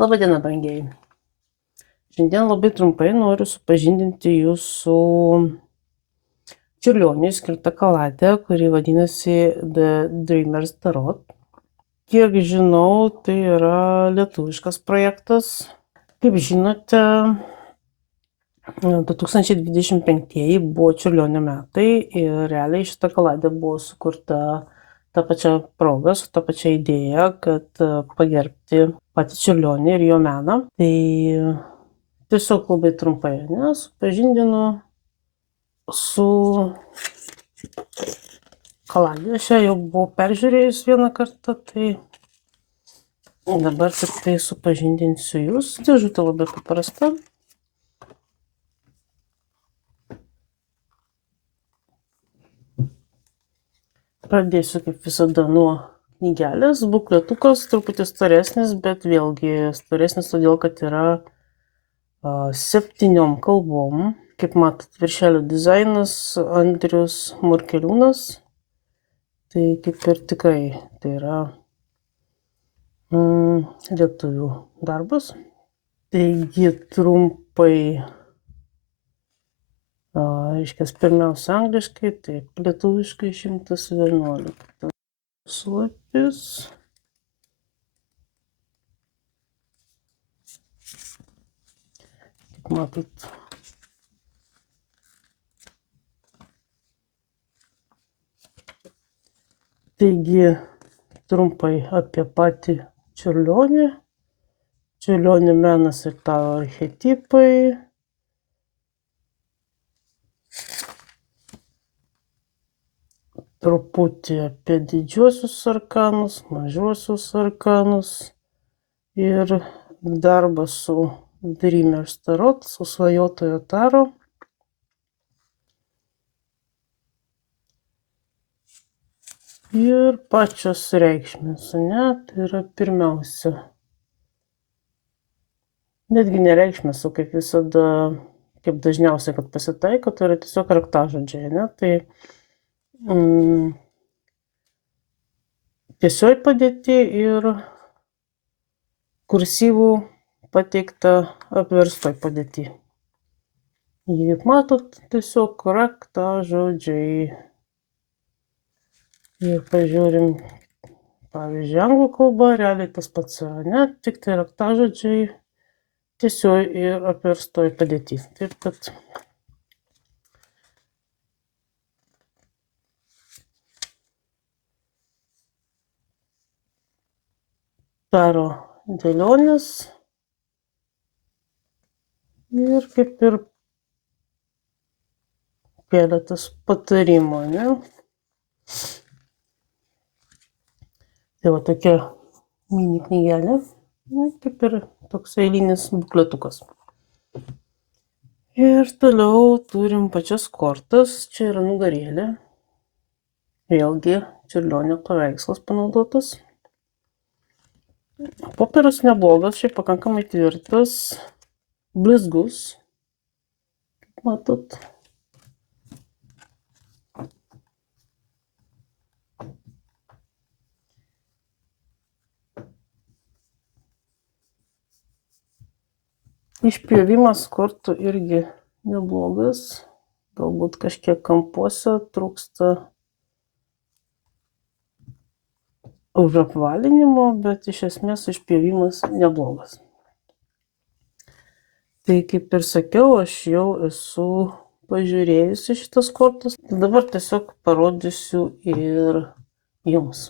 Labadiena, brangieji. Šiandien labai trumpai noriu supažindinti jūs su Čiurlioniui skirta kaladė, kuri vadinasi The Dreamers Tarot. Kiek žinau, tai yra lietuviškas projektas. Kaip žinote, 2025 buvo Čiurlionio metai ir realiai šita kaladė buvo sukurta tą pačią progą, su tą pačią idėją, kad pagerbti patį Čiurlionį ir jo meną. Tai tiesiog labai trumpai, supažindinu su kaladė. Aš ją jau buvau peržiūrėjus vieną kartą, tai dabar tik tai supažindinsiu jūs. Dėžutė labai paprasta. Pradėsiu kaip visada nuo knygelės. Bukletukas truputį storesnis, bet vėlgi storesnis todėl, kad yra 7 kalbom. Kaip matot, viršelio dizainas Andrius Murkeliūnas. Tai kaip ir tikrai tai yra lietuvių darbas. Taigi trumpai, reiškia, pirmiausia angliškai, taip, lietuviškai 111 puslapis. Kaip matot, taigi trumpai apie patį Čiurlionį. Čiurlionio menas ir tavo archetipai. Truputį apie didžiuosius arkanus, mažuosius arkanus ir darbą su Dreamers Tarot, su svajotojo taro. Ir pačios reikšmės, tai yra pirmiausia. Netgi nereikšmės, o kaip visada, kaip dažniausiai, kad pasitaiko, tai yra tiesiog raktažodžiai, tai tiesiog padėti ir kursyvų pateikta apverstoj padėti. Kaip matot, tiesiog raktažodžiai. Ir pažiūrim, pavyzdžiui, anglų kalba, realiai tas pats yra, tik tai raktažodžiai tiesiog ir apverstoj padėti. Taip kad taro dėlionės ir kaip ir keletas patarimų, Tai va tokia mini knygelė, kaip ir toks eilinis bukletukas. Ir toliau turim pačias kortas, čia yra nugarėlė. Vėlgi Čiurlionio paveikslas panaudotas. Popierius neblogas, šiaip pakankamai tvirtas, blizgus, kaip matot. Išpjovimas kortų irgi neblogas, galbūt kažkiek kampuose trūksta užapvalinimo, bet iš esmės išpjovimas neblogas. Tai kaip ir sakiau, aš jau esu pažiūrėjusi šitas kortas, dabar tiesiog parodysiu ir jums.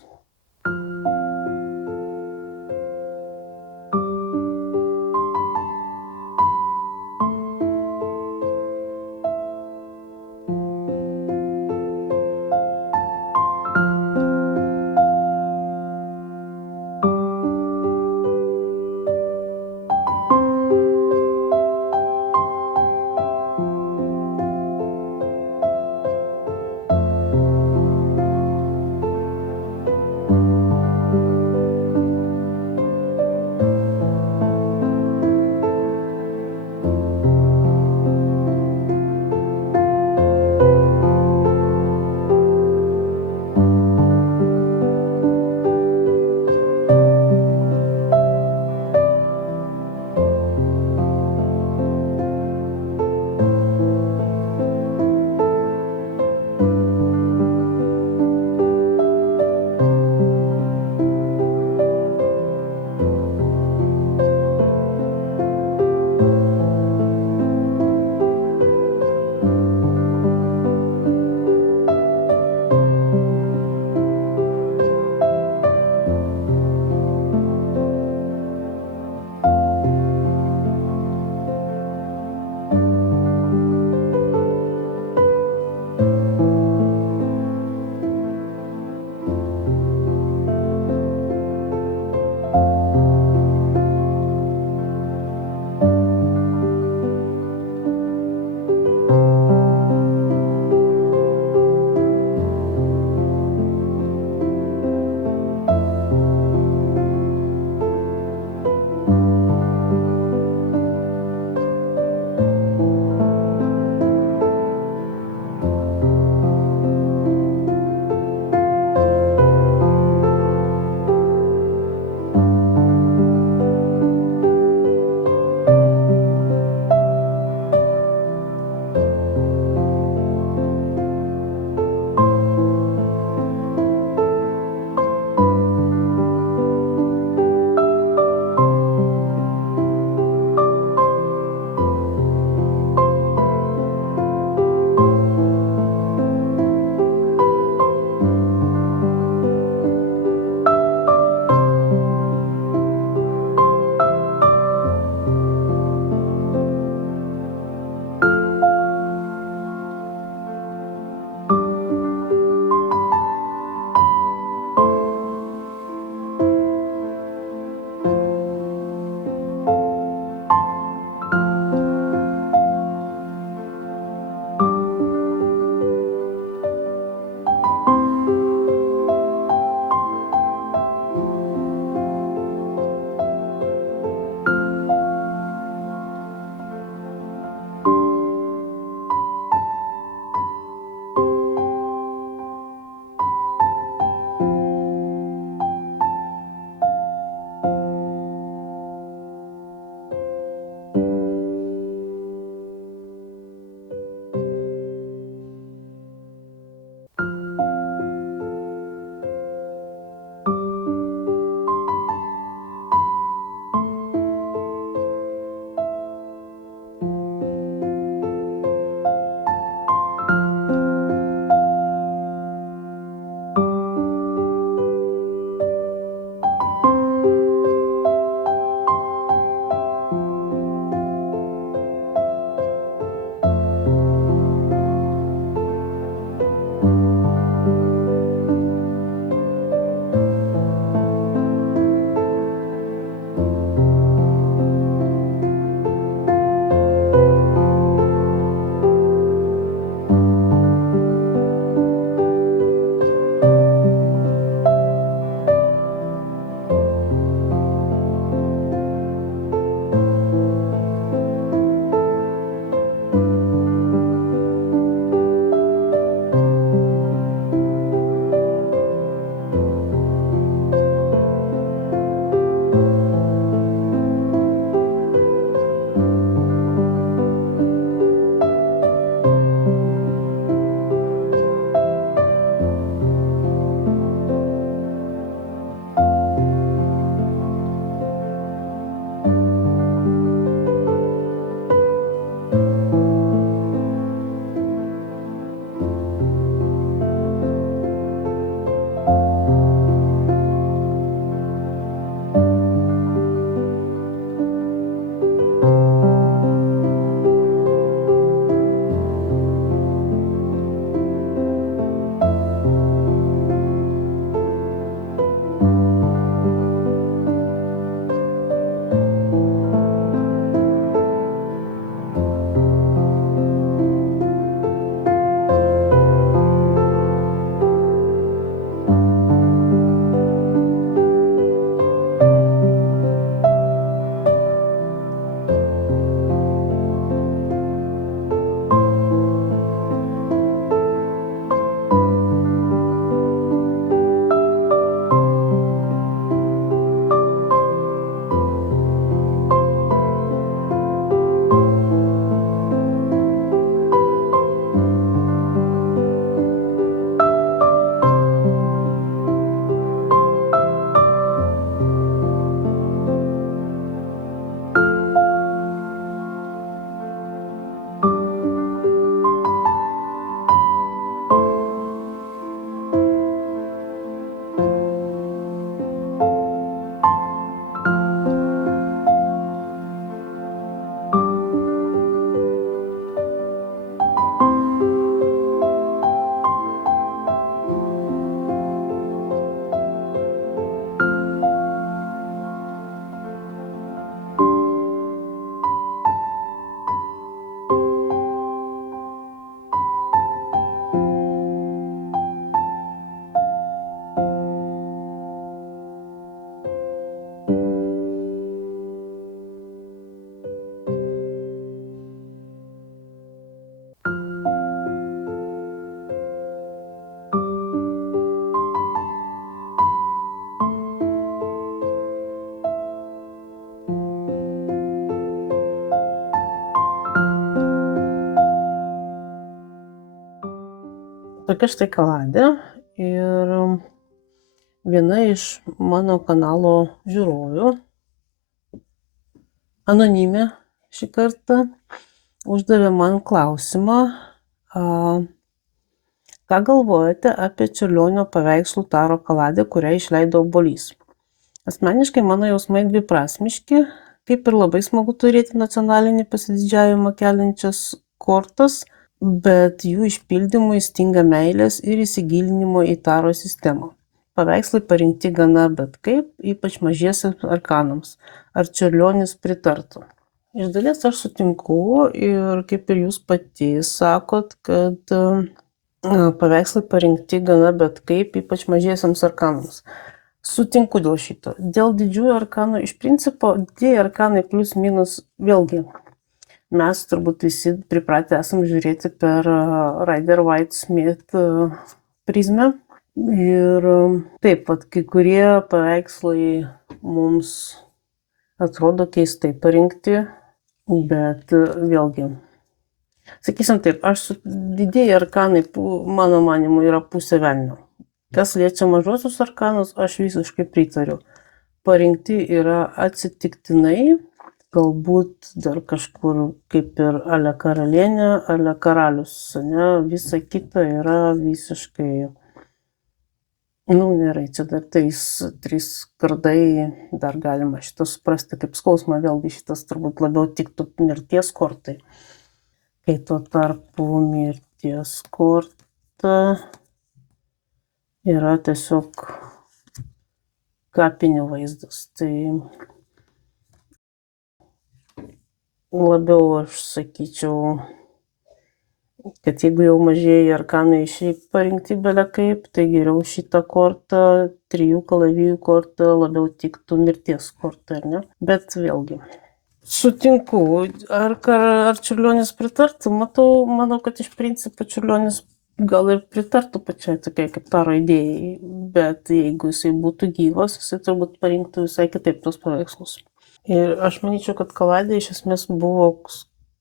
Tokia štai kaladė ir viena iš mano kanalo žiūrovių, anonimė šį kartą, uždavė man klausimą, ką galvojate apie Čiurlionio paveikslų Taro kaladę, kurią išleido Obuolys. Asmeniškai mano jausmai dviprasmiški, kaip ir labai smagu turėti nacionalinį pasididžiavimą keliančias kortas, bet jų išpildymui stinga meilės ir įsigilinimo į Taro sistemą. Paveikslai parinkti gana bet kaip, ypač mažiesiams arkanams. Ar Čiurlionis pritartų? Iš dalies aš sutinku ir kaip ir jūs pati sakot, kad paveikslai parinkti gana bet kaip, ypač mažiesiams arkanams. Sutinku dėl šito. Dėl didžiųjų arkanų iš principo, didieji arkanai plus minus, vėlgi, mes turbūt visi pripratę esam žiūrėti per Rider Waite Smith prizmę. Ir taip, kai kurie paveikslai mums atrodo keistai parinkti, bet vėlgi, sakysim taip, didieji arkanai, mano manimu, yra pusė velnio. Kas liečia mažosius arkanus, aš visiškai pritariu. Parinkti yra atsitiktinai, galbūt dar kažkur kaip ir ale karalienė, ale karalius, ne? Visa kita yra visiškai, gerai, čia dar trys kardai, dar galima šitą suprasti kaip skausmą, vėlgi šitas turbūt labiau tiktų mirties kortai. Kai tuo tarpu mirties korta yra tiesiog kapinių vaizdas. Tai labiau aš sakyčiau, kad jeigu jau mažieji arkanai šiaip parinkti bele kaip, tai geriau šitą kortą, 3 kalavijų kortą labiau tiktų mirties kortą, ar ne? Bet vėlgi, sutinku, ar Čiurlionis pritartų, manau, kad iš principo Čiurlionis gal ir pritartų pačiai tokiai kaip Taro idėjai, bet jeigu jisai būtų gyvas, jisai turbūt parinktų visai kitaip tos paveikslus. Ir aš manyčiau, kad kaladė iš esmės buvo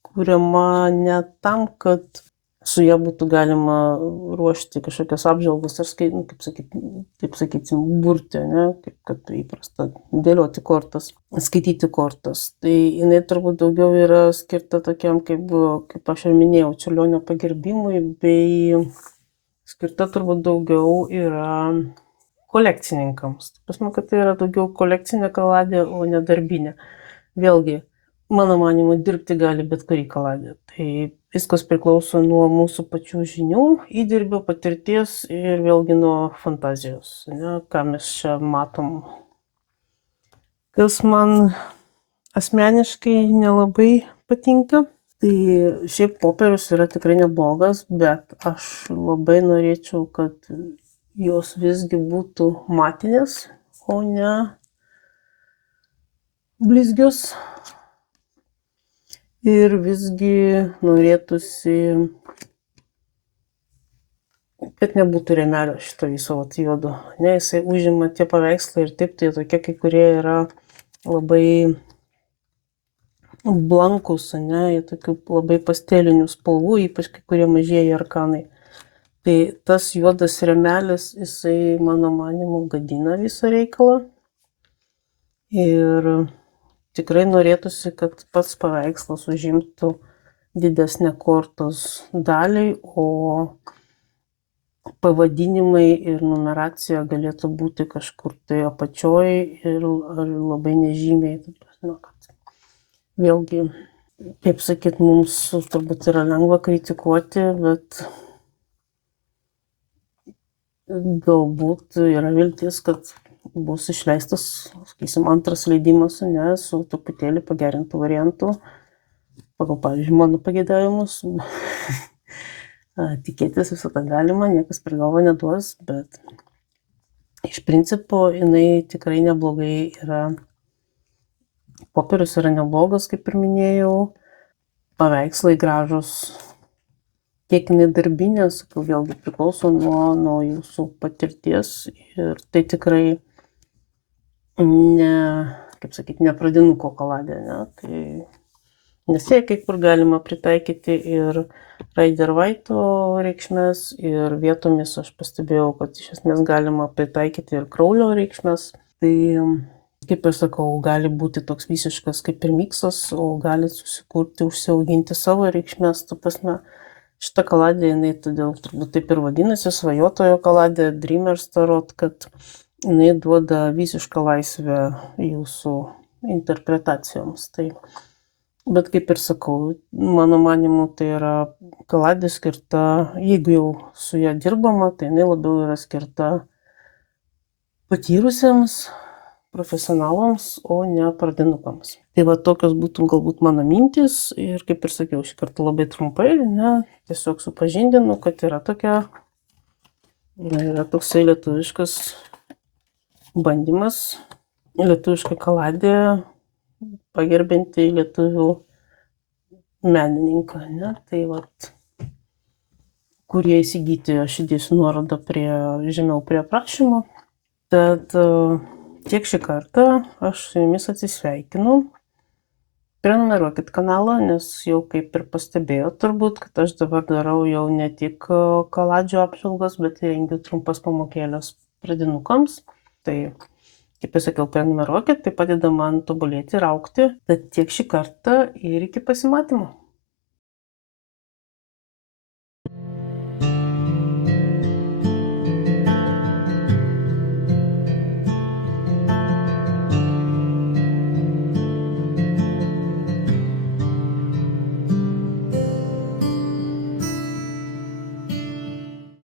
kuriama ne tam, kad su ja būtų galima ruošti kažkokias apžvalgas ar kaip sakysim, burti, ne? Kaip kad įprasta dėlioti kortas, skaityti kortas. Tai jinai turbūt daugiau yra skirta tokiam, kaip aš ir minėjau, Čiurlionio pagerbimui, bei skirta turbūt daugiau yra kolekcininkams. Prasme, kad tai yra daugiau kolekcinė kaladė, o ne darbinė. Vėlgi, mano manimu, dirbti gali bet kurį kaladę. Tai viskas priklauso nuo mūsų pačių žinių, įdirbio, patirties ir vėlgi nuo fantazijos, ne? Ką mes čia matom. Kas man asmeniškai nelabai patinka, tai šiaip popierius yra tikrai neblogas, bet aš labai norėčiau, kad jos visgi būtų matinės, o ne blizgios. Ir visgi norėtųsi, kad nebūtų rėmelio šito viso juodo. Ne, jisai užima tie paveikslai ir taip, tai tokie kai kurie yra labai blankus, ne, jie tokių labai pastelinių spalvų, ypač kai kurie mažieji arkanai. Tai tas juodas rėmelis, jisai, mano manimu, gadina visą reikalą. Ir tikrai norėtųsi, kad pats paveikslas užimtų didesnę kortos dalį, o pavadinimai ir numeracija galėtų būti kažkur tai apačioj ir labai nežymiai. Vėlgi, kaip sakyt, mums turbūt yra lengva kritikuoti, bet galbūt yra viltis, kad bus išleistas, sakysim, antras leidimas, ne, su truputėlį pagerintų variantų, pagal, pavyzdžiui, mano pageidavimus. Tikėtis visada galima, niekas per galvą neduos, bet iš principo jinai tikrai neblogai yra. Popierius yra neblogas, kaip ir minėjau, paveikslai gražus. Kiek jinai darbinė, sakau, vėlgi priklauso nuo jūsų patirties ir tai tikrai ne, kaip sakyti, ne pradinuko kaladė, ne, tai Nes jie kai kur galima pritaikyti ir Raider-Vaito reikšmes, ir vietomis aš pastebėjau, kad iš esmės galima pritaikyti ir Kraulio reikšmes. Tai, kaip ir sakau, gali būti toks visiškas kaip ir miksas, o gali susikurti, užsiauginti savo reikšmes. Ta prasme, šita kaladė, jinai todėl turbūt taip ir vadinasi, svajotojo kaladė, Dreamers Tarot, kad jinai duoda visišką laisvę jūsų interpretacijoms. Tai, bet kaip ir sakau, mano manimu, tai yra kaladė skirta, jeigu jau su ją dirbama, tai jinai labiau yra skirta patyrusiems profesionalams, o ne pradinukams. Tai va tokios būtų galbūt mano mintys ir kaip ir sakiau, šį kartą labai trumpai, tiesiog supažindinu, kad yra toksai lietuviškas bandymas, lietuviška kaladė, pagerbinti lietuvių menininką, tai vat, kurie įsigyti, aš įdėsiu nuorodą žemiau prie aprašymo. Tad tiek šį kartą, aš su jumis atsisveikinu. Prenumeruokit kanalą, nes jau kaip ir pastebėjot turbūt, kad aš dabar darau jau ne tik kaladžių apžvalgas, bet ir rengiu trumpas pamokėlės pradinukams. Tai, kaip jau sakiau, prenumeruokit, tai padeda man tobulėti ir augti. Tad tiek šį kartą ir iki pasimatymo.